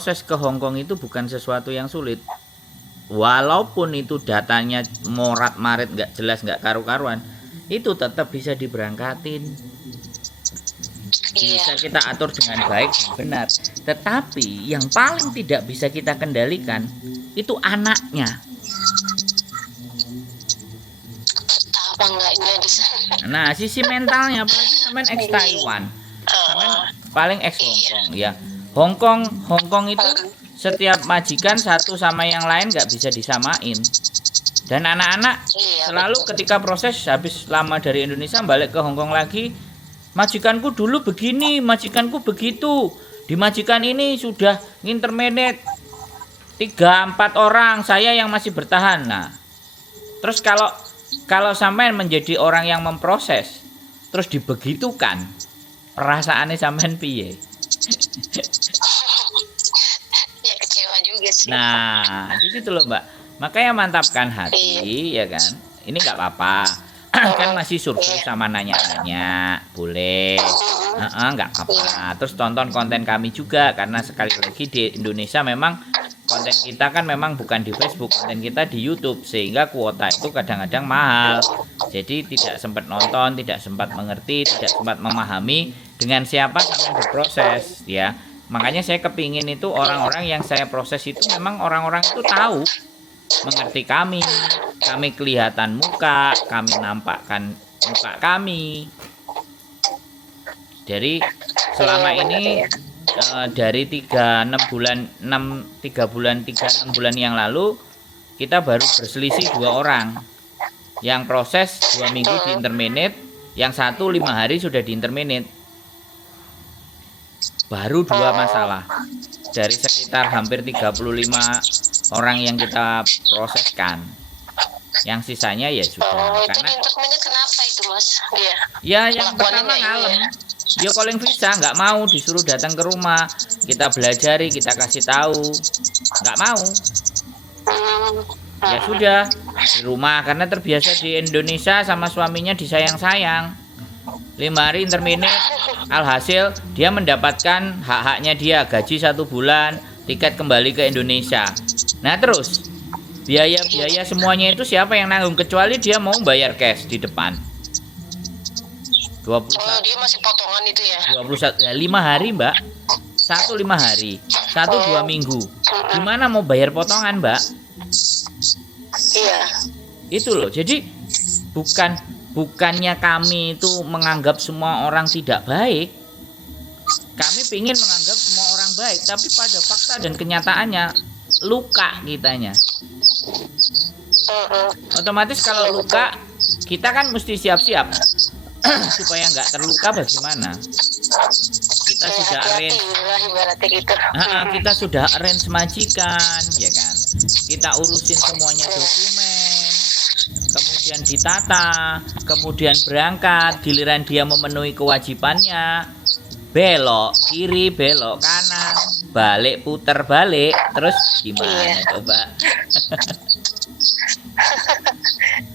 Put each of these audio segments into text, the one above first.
proses ke Hong Kong itu bukan sesuatu yang sulit. Walaupun itu datanya morat-marit, nggak jelas, nggak karu-karuan, itu tetap bisa diberangkatin. Bisa kita atur dengan baik dan benar. Tetapi yang paling tidak bisa kita kendalikan itu anaknya. Apa enggaknya di sana? Nah, sisi mentalnya, apalagi sampean ex Taiwan, sampean paling ex Hong Kong ya. Hong Kong itu setiap majikan satu sama yang lain nggak bisa disamain. Dan anak-anak selalu ketika proses habis lama dari Indonesia balik ke Hong Kong lagi, majikanku dulu begini, majikanku begitu. Di majikan ini sudah intermediate 3-4 orang, saya yang masih bertahan. Nah, terus kalau sampean menjadi orang yang memproses, terus dibegitukan, perasaannya sampean piye? Ya kecewa juga sih. Nah, di situ loh Mbak. Makanya mantapkan hati, ya kan? Ini nggak apa-apa. Kan masih survei sama nanya-nanya, boleh. Nggak apa-apa. Terus tonton konten kami juga, karena sekali lagi di Indonesia memang konten kita kan memang bukan di Facebook, konten kita di YouTube, sehingga kuota itu kadang-kadang mahal. Jadi tidak sempat nonton, tidak sempat mengerti, tidak sempat memahami dengan siapa kami berproses, ya. Makanya saya kepingin itu orang-orang yang saya proses itu memang orang-orang itu tahu, mengerti kami kelihatan muka, kami nampakkan muka kami. Dari selama ini dari 3 bulan yang lalu kita baru berselisih 2 orang. Yang proses 2 minggu di interminate, yang satu 5 hari sudah di interminate. Baru 2 masalah dari sekitar hampir 35 orang yang kita proseskan. Yang sisanya ya sudah. Karena interminate kenapa itu Mas? Ya yang pertama ngalem. Dia calling visa, nggak mau, disuruh datang ke rumah, kita belajari, kita kasih tahu, nggak mau. Ya sudah di rumah, karena terbiasa di Indonesia sama suaminya disayang-sayang. 5 hari interminate, alhasil dia mendapatkan hak-haknya dia, gaji 1 bulan, tiket kembali ke Indonesia. Nah terus biaya-biaya semuanya itu siapa yang nanggung, kecuali dia mau bayar cash di depan. 21. Dia masih potongan itu ya. 21 ya, 5 hari Mbak. 1 5 hari, 1 2 minggu. Gimana mau bayar potongan Mbak? Iya. Itu loh. Jadi bukannya kami itu menganggap semua orang tidak baik. Kami ingin menganggap semua orang baik, tapi pada fakta dan kenyataannya luka kitanya. Otomatis kalau luka, kita kan mesti siap-siap. Supaya nggak terluka bagaimana? Kita sudah arrange, kita sudah arrange majikan, ya kan? Kita urusin semuanya dokumen, kemudian ditata, kemudian berangkat. Giliran dia memenuhi kewajibannya, belok kiri, belok kanan, balik putar balik, terus gimana coba?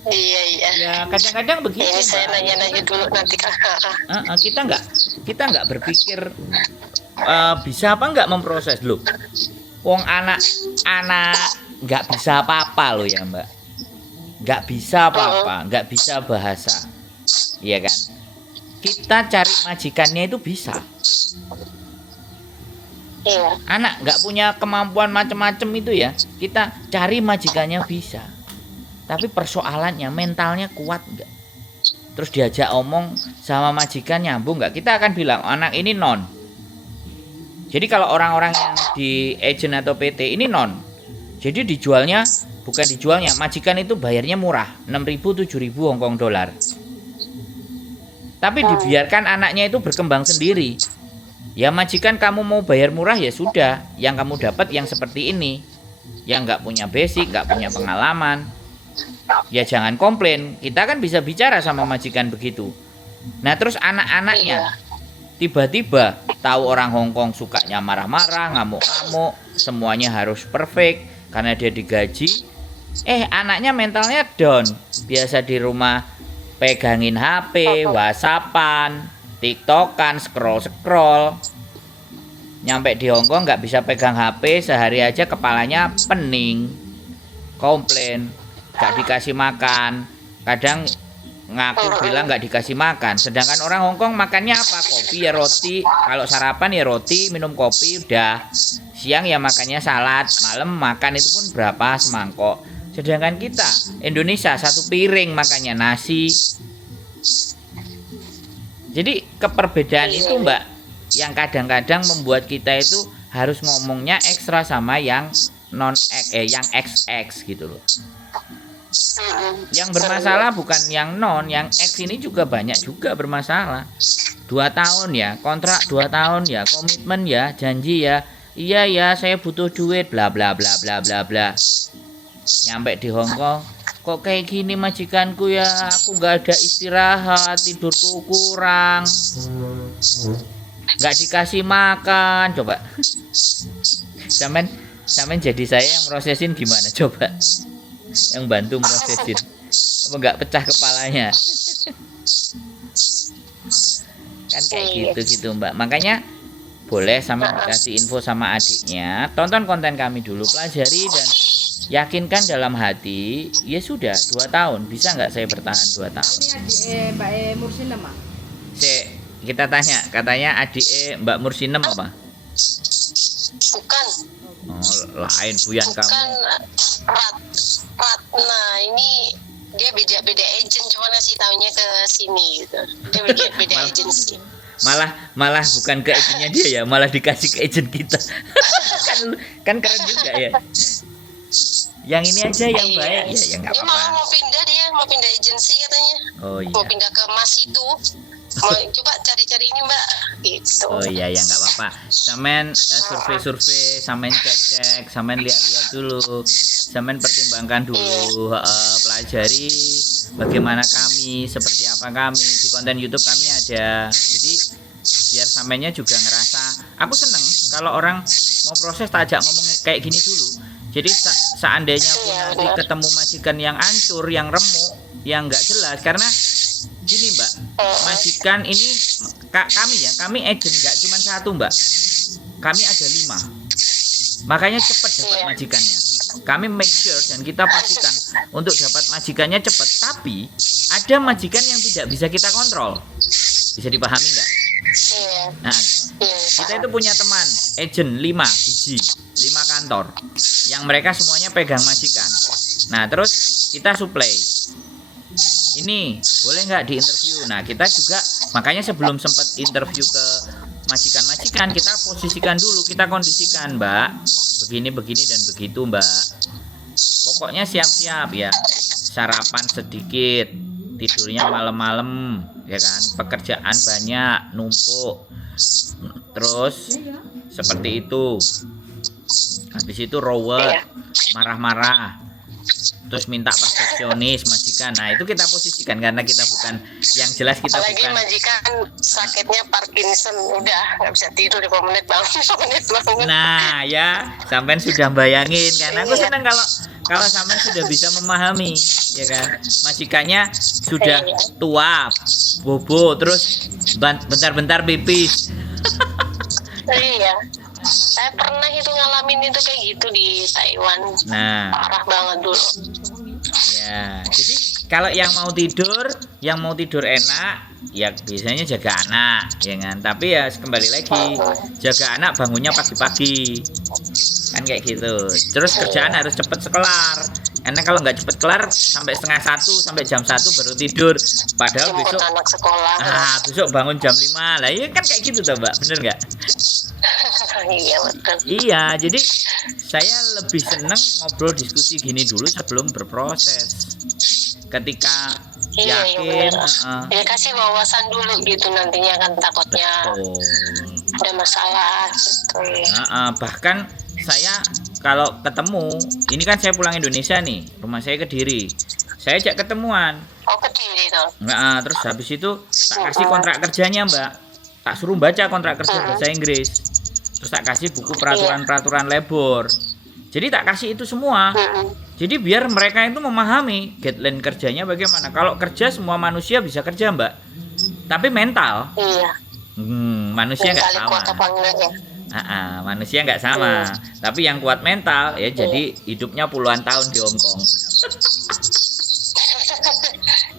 Iya. Ya kadang-kadang begitu. Ini saya nanya-nanya dulu nanti kita nggak berpikir bisa apa nggak memproses loh. Wong anak nggak bisa apa-apa loh ya Mbak. Nggak bisa apa-apa, nggak bisa bahasa, iya kan? Kita cari majikannya itu bisa. Iya. Anak nggak punya kemampuan macam-macam itu ya, kita cari majikannya bisa. Tapi persoalannya mentalnya kuat nggak? Terus diajak omong sama majikan nyambung nggak? Kita akan bilang anak ini non. Jadi kalau orang-orang yang di agent atau PT ini non. Jadi dijualnya, bukan dijualnya, majikan itu bayarnya murah, 6.000 7.000 Hong Kong dolar. Tapi dibiarkan anaknya itu berkembang sendiri. Ya majikan kamu mau bayar murah ya sudah, yang kamu dapat yang seperti ini. Yang nggak punya basic, nggak punya pengalaman. Ya jangan komplain, kita kan bisa bicara sama majikan begitu. Nah terus anak-anaknya tiba-tiba tahu orang Hong Kong sukanya marah-marah, ngamuk-ngamuk, semuanya harus perfect karena dia digaji. Anaknya mentalnya down, biasa di rumah pegangin HP, WhatsAppan, TikTokan, scroll. nyampe di Hong Kong nggak bisa pegang HP, sehari aja kepalanya pening, komplain, nggak dikasih makan, kadang ngaku bilang nggak dikasih makan, sedangkan orang Hong Kong makannya apa? Kopi ya roti, kalau sarapan ya roti, minum kopi udah, siang ya makannya salad, malam makan itu pun berapa semangkok, sedangkan kita Indonesia satu piring makannya nasi. Jadi keperbedaan itu Mbak yang kadang-kadang membuat kita itu harus ngomongnya ekstra sama yang yang XX gitu loh. Yang bermasalah bukan yang yang X ini juga banyak juga bermasalah. 2 tahun ya, kontrak 2 tahun ya, komitmen ya, janji ya. Iya ya, saya butuh duit bla bla bla bla bla bla. Nyampe di Hong Kong, kok kayak gini majikanku ya, aku nggak ada istirahat, tidurku kurang, nggak dikasih makan. Coba Samen jadi saya yang prosesin gimana coba, yang bantu prosesin, apa nggak pecah kepalanya? Kan kayak gitu Mbak. Makanya boleh sama dikasih info sama adiknya, tonton konten kami dulu, pelajari dan yakinkan dalam hati. Ya sudah 2 tahun, bisa nggak saya bertahan 2 tahun? Ini adik Mbak Mursinem mah. Kita tanya, katanya adik Mbak Mursinem apa? Bukan. Oh, lain buyan kamu. Bukan Ratna, ini dia beda agent, cuma ngasih taunya ke sini gitu. Dia beda agensi. Malah bukan ke agentnya dia ya, malah dikasih ke agent kita. kan keren juga ya. Yang ini aja yang baik ya nggak apa-apa. Dia mau pindah agensi katanya. Oh iya. Mau pindah ke Mas itu. Mau coba cari-cari ini Mbak gitu. Oh iya ya nggak apa-apa. Samen survei, samen cek, samen lihat dulu, samen pertimbangkan dulu, pelajari bagaimana kami, seperti apa kami di konten YouTube kami ada. Jadi biar samennya juga ngerasa aku seneng kalau orang mau proses tak ajak ngomong kayak gini dulu. Jadi seandainya pun nanti ketemu majikan yang hancur, yang remuk, yang nggak jelas, karena gini Mbak, majikan ini kami agent nggak cuma 1 Mbak, kami ada 5, makanya cepat dapat majikannya. Kami make sure dan kita pastikan untuk dapat majikannya cepat, tapi ada majikan yang tidak bisa kita kontrol, bisa dipahami nggak? Nah, kita itu punya teman agent 5 biji, 5 kantor yang mereka semuanya pegang majikan. Nah terus kita supply, ini boleh nggak diinterview. Nah kita juga makanya sebelum sempat interview ke majikan-majikan, kita posisikan dulu, kita kondisikan Mbak, begini dan begitu Mbak, pokoknya siap-siap ya, sarapan sedikit, tidurnya malam-malam ya kan, pekerjaan banyak numpuk, terus seperti itu. Habis itu rowet, marah-marah, terus minta perfeksionis majikan. Nah itu kita posisikan karena kita bukan yang jelas, kita apalagi bukan majikan sakitnya Parkinson, udah nggak bisa tidur 5 menit bangun 5 menit bangun. Nah ya sampean sudah bayangin kan, aku senang kalau sampean sudah bisa memahami ya kan, majikannya sudah tua, bobo, terus bentar-bentar pipis. Iya, saya pernah itu ngalamin itu kayak gitu di Taiwan. Nah Parah banget dulu. ya, jadi kalau yang mau tidur enak ya biasanya jaga anak ya kan, tapi ya kembali lagi jaga anak bangunnya pagi-pagi kan kayak gitu. Terus kerjaan harus cepet sekelar, karena kalau nggak cepet kelar sampai 12:30 sampai jam 1 baru tidur, padahal Jemput besok anak sekolah. besok bangun jam 5 lah ya kan, kayak gitu tuh Mbak, bener nggak? Iya betul. Iya, jadi saya lebih seneng ngobrol diskusi gini dulu sebelum berproses. Ketika yakin, ya kasih wawasan dulu gitu, nantinya kan takutnya ada masalah gitu. Bahkan saya kalau ketemu, ini kan saya pulang Indonesia nih, rumah saya Kediri, saya ajak ketemuan. Oh Kediri tuh. Terus habis itu tak kasih kontrak kerjanya Mbak, tak suruh baca kontrak kerja bahasa Inggris, terus tak kasih buku peraturan labor. Jadi tak kasih itu semua. Jadi biar mereka itu memahami guideline kerjanya bagaimana. Kalau kerja semua manusia bisa kerja Mbak, tapi mental. Iya. Manusia nggak sama. Manusia nggak sama, tapi yang kuat mental ya jadi hidupnya puluhan tahun di Hong Kong.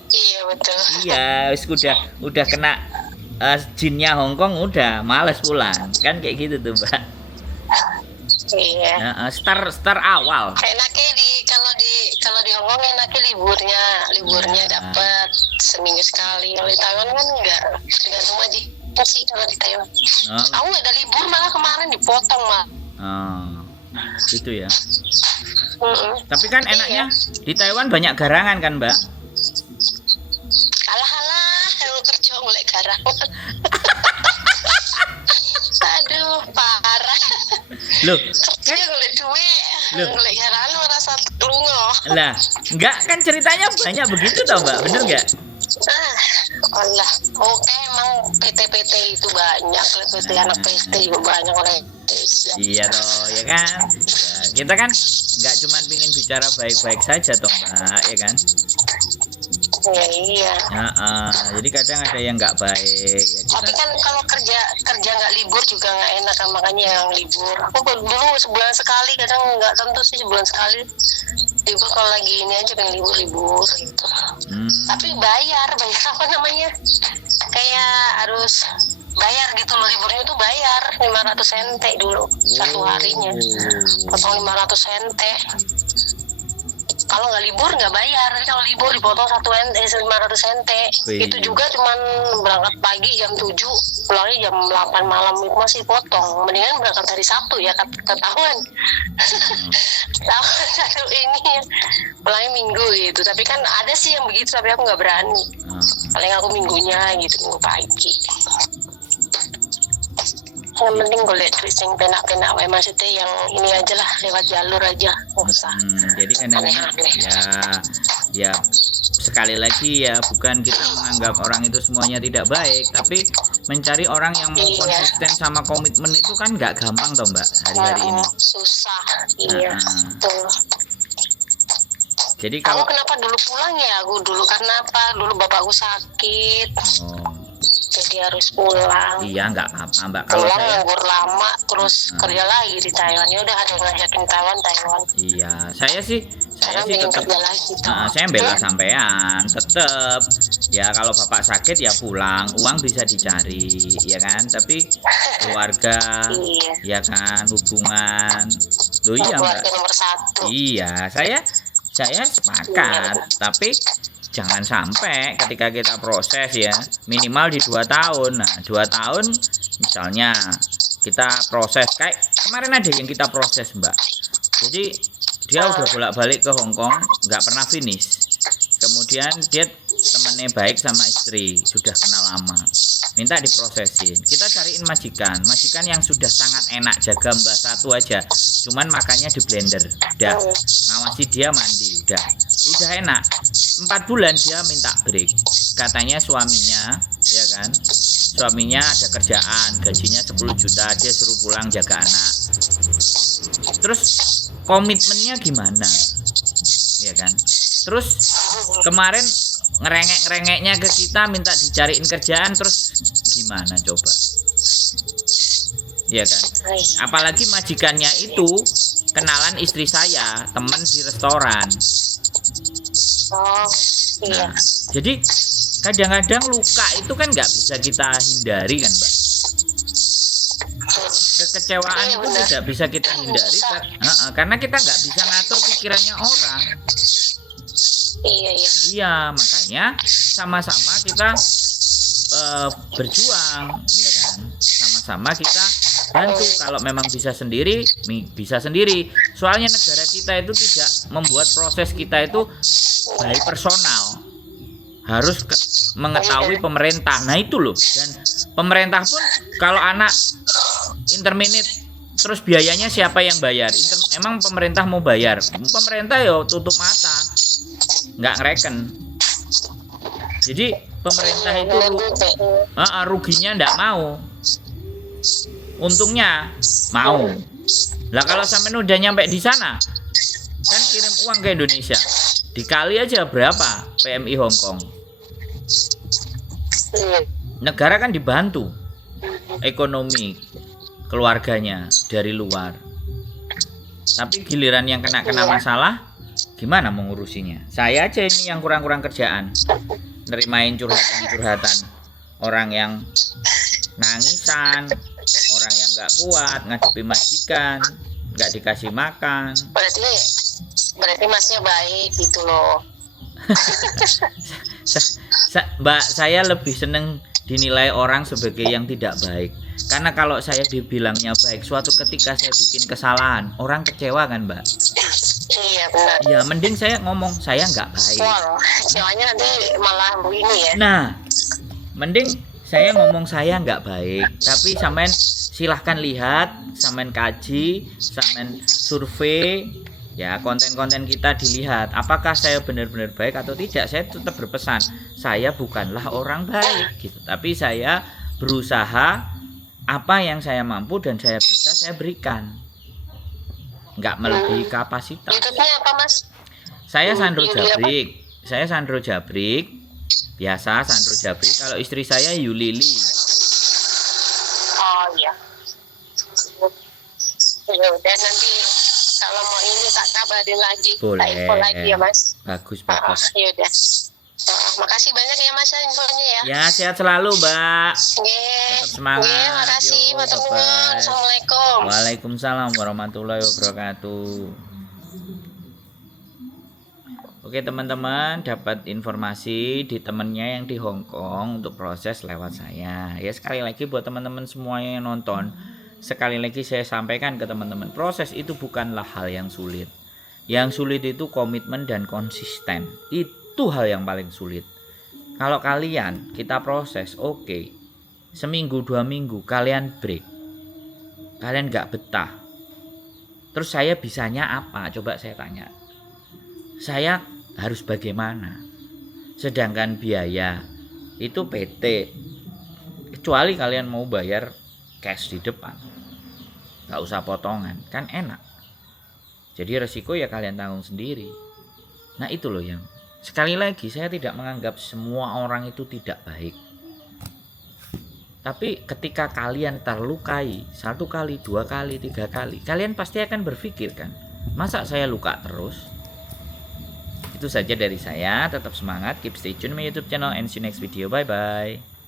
Iya betul. Iya, wis udah kena jinnya Hong Kong udah males pulang. Kan kayak gitu tuh, Mbak. Iya. Start awal. Enaknya kalau di Hong Kong enaknya liburnya dapat seminggu sekali. Kalau di Taiwan kan enggak, tergantung majikan sih kalau di Taiwan. Aku nggak ada libur, malah kemarin dipotong mah. Gitu ya. Tapi kan enaknya di Taiwan banyak garangan kan, Mbak? Alah, aku kerja mulai garang. Aduh, parah. Loh, kerja mulai duit, mulai garang merasa lungo. Lah, enggak kan ceritanya banyak begitu tau, Mbak, bener nggak? Allah, oke emang PT-PT itu banyak, PT anak PT juga banyak orang Indonesia. Iya toh, ya kan? Ya, kita kan nggak cuma pingin bicara baik-baik saja toh, Mbak, ya kan? Ya, iya. Jadi kadang ada yang nggak baik. Ya, tapi kan kalau kerja nggak libur juga nggak enak kan, makanya yang libur. Aku dulu sebulan sekali, kadang nggak tentu sih sebulan sekali libur kalau lagi ini aja pengen libur gitu. Tapi bayar apa namanya? Kayak harus bayar gitu loh, liburnya tuh bayar 500 sente dulu satu harinya. Potong 500 sente. Kalau nggak libur nggak bayar, kalau libur dipotong 500 sente. Itu juga cuman berangkat pagi jam 7, pulangnya jam 8 malam, itu masih potong. Mendingan berangkat hari Sabtu ya, ketahuan. Ketahuan satu ini ya, pulangnya Minggu gitu. Tapi kan ada sih yang begitu, tapi aku nggak berani. Paling aku minggunya gitu, minggu pagi. Yang penting gue liat tulisan penak-penak, maksudnya yang ini aja lah, lewat jalur aja, nggak usah. Jadi kadang-kadang ya sekali lagi ya, bukan kita menganggap orang itu semuanya tidak baik, tapi mencari orang yang mau konsisten sama komitmen itu kan nggak gampang toh, Mbak, hari-hari ini. Susah, iya. Betul. Jadi kalau kenapa dulu pulang ya? Aku dulu karena apa? Dulu bapakku sakit. Jadi harus pulang. Iya, nggak apa-apa, Mbak. Kalau pulang saya nganggur lama, terus kerja lagi di Taiwan. Ya udah ada yang ngajakin Taiwan. Iya, saya sih tetap kerja lagi. Saya bela sampean, tetap. Ya kalau bapak sakit ya pulang, uang bisa dicari, ya kan. Tapi keluarga, ya kan, hubungan. Loh iya, Mbak. Nomor 1. Iya, saya sepakat, tapi jangan sampai ketika kita proses ya minimal di 2 tahun. Nah 2 tahun misalnya kita proses, kayak kemarin ada yang kita proses, Mbak. Jadi dia udah bolak-balik ke Hong Kong, nggak pernah finish. Kemudian dia temennya baik sama istri, sudah kenal lama, minta diprosesin. Kita cariin majikan yang sudah sangat enak, jaga mbak satu aja, cuman makannya di blender, udah ngawasi dia mandi, udah enak. 4 bulan dia minta break, katanya suaminya ada kerjaan, gajinya 10 juta, dia suruh pulang jaga anak. Terus komitmennya gimana, ya kan? Terus kemarin ngerengek-ngerengeknya ke kita, minta dicariin kerjaan, terus gimana coba? Ya kan? Apalagi majikannya itu kenalan istri saya, teman di restoran. Nah, jadi kadang-kadang luka itu kan nggak bisa kita hindari kan, Mbak? Kekecewaan itu tidak bisa kita hindari karena kita nggak bisa ngatur pikirannya orang. Iya, makanya sama-sama kita berjuang, ya kan? Sama-sama kita bantu. Kalau memang bisa sendiri. Soalnya negara kita itu tidak membuat proses kita itu baik personal. Harus mengetahui pemerintah. Nah itu loh. Dan pemerintah pun kalau anak intermediate terus biayanya siapa yang bayar? Emang pemerintah mau bayar? Pemerintah ya tutup mata, nggak ngereken. Jadi pemerintah itu ruginya nggak mau, untungnya mau. Lah kalau sampai udah nyampe di sana kan kirim uang ke Indonesia, dikali aja berapa PMI Hong Kong. Negara kan dibantu ekonomi, keluarganya dari luar. Tapi giliran yang kena masalah, gimana mengurusinya? Saya aja ini yang kurang-kurang kerjaan, nerimain curhatan orang yang nangisan, orang yang nggak kuat ngadepi majikan, nggak dikasih makan. Berarti masnya baik gitu loh. Mbak, saya lebih seneng dinilai orang sebagai yang tidak baik. Karena kalau saya dibilangnya baik, suatu ketika saya bikin kesalahan, orang kecewa kan, Mbak? Iya benar. Ya, mending saya ngomong saya nggak baik. Wow, kecewanya nanti malah begini ya. Nah, mending saya ngomong saya nggak baik, tapi sampean silahkan lihat, sampean kaji, sampean survei, ya konten-konten kita dilihat. Apakah saya benar-benar baik atau tidak? Saya tetap berpesan, saya bukanlah orang baik, gitu. Tapi saya berusaha apa yang saya mampu dan saya bisa saya berikan, nggak melebihi kapasitas. YouTube-nya apa Mas? Saya Sandro Jabrik, biasa Sandro Jabrik. Kalau istri saya Yulili. Oh iya. Ya udah, nanti kalau mau ini tak kabarin lagi. Boleh. Tak info lagi ya Mas. Bagus. Ya udah. Makasih banyak ya Mas infonya ya. Ya, sehat selalu, Mbak. Nggih. Tetap semangat. Nggih, makasih Yo, teman-teman. bye-bye. Assalamualaikum. Waalaikumsalam warahmatullahi wabarakatuh. Oke teman-teman, dapat informasi di temennya yang di Hong Kong untuk proses lewat saya. Ya, sekali lagi buat teman-teman semuanya yang nonton, sekali lagi saya sampaikan ke teman-teman, proses itu bukanlah hal yang sulit. Yang sulit itu komitmen dan konsisten. Itu hal yang paling sulit. Kalau kalian kita proses, oke, seminggu 2 minggu kalian break, kalian gak betah, terus saya bisanya apa? Coba saya tanya, saya harus bagaimana? Sedangkan biaya itu PT, kecuali kalian mau bayar cash di depan, gak usah potongan, kan enak. Jadi resiko ya kalian tanggung sendiri. Nah itu loh yang, sekali lagi saya tidak menganggap semua orang itu tidak baik. Tapi ketika kalian terlukai 1 kali, 2 kali, 3 kali, kalian pasti akan berpikir kan, masa saya luka terus? Itu saja dari saya, tetap semangat, keep stay tune my YouTube channel and see you next video, bye bye.